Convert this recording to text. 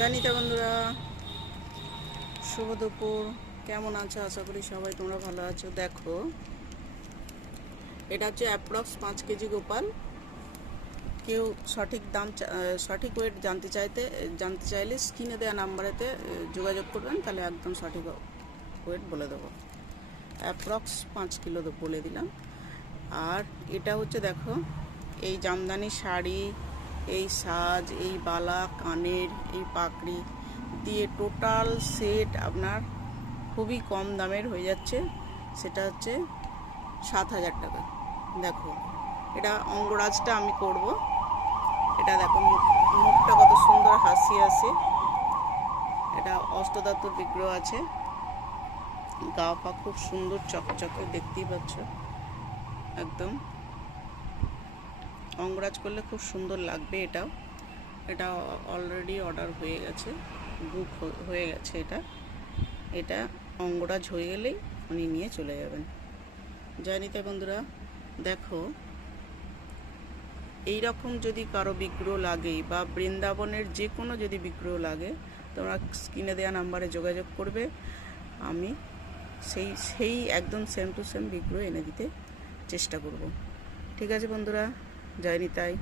জানিতা বন্ধুরা, শুভ দুপুর। কেমন আছো? আশা করি সবাই তোমরা ভালো আছো। দেখো, এটা হচ্ছে অ্যাপ্রক্স 5 কেজি গোপাল। কেউ সঠিক দাম সঠিক ওয়েট জানতে চাইলে স্ক্রিনে দেওয়া নাম্বারেতে যোগাযোগ করবেন, তাহলে একদম সঠিক ওয়েট বলে দেবো। অ্যাপ্রক্স 5 কিলো বলে দিলাম। আর এটা হচ্ছে দেখো, এই জামদানি শাড়ি, এই সাজ, এই বালা, কানের এই পাকড়ি দিয়ে টোটাল সেট আপনার খুবই কম দামের হয়ে যাচ্ছে। সেটা হচ্ছে 7,000 টাকা। দেখো, এটা অঙ্গরাজটা আমি করব। এটা দেখো, মুখটা কত সুন্দর হাসি আছে। এটা অষ্টধাতুর বিগ্রহ আছে। গা পা খুব সুন্দর চকচকে, দেখতেই পাচ্ছ। একদম অঙ্গরাজ করলে খুব সুন্দর লাগবে। এটা অলরেডি অর্ডার হয়ে গেছে, বুক হয়ে গেছে। এটা অঙ্গরাজ হয়ে গেলেই উনি নিয়ে চলে যাবেন। জয়নিতা বন্ধুরা, দেখো, এই রকম যদি কারো বিগ্রহ লাগে বা বৃন্দাবনের যে কোনো যদি বিগ্রহ লাগে, তোমরা স্ক্রিনে দেওয়া নাম্বারে যোগাযোগ করবে। আমি সেই একদম সেম টু সেম বিগ্রহ এনে দিতে চেষ্টা করব। ঠিক আছে বন্ধুরা, জয় নিতাই।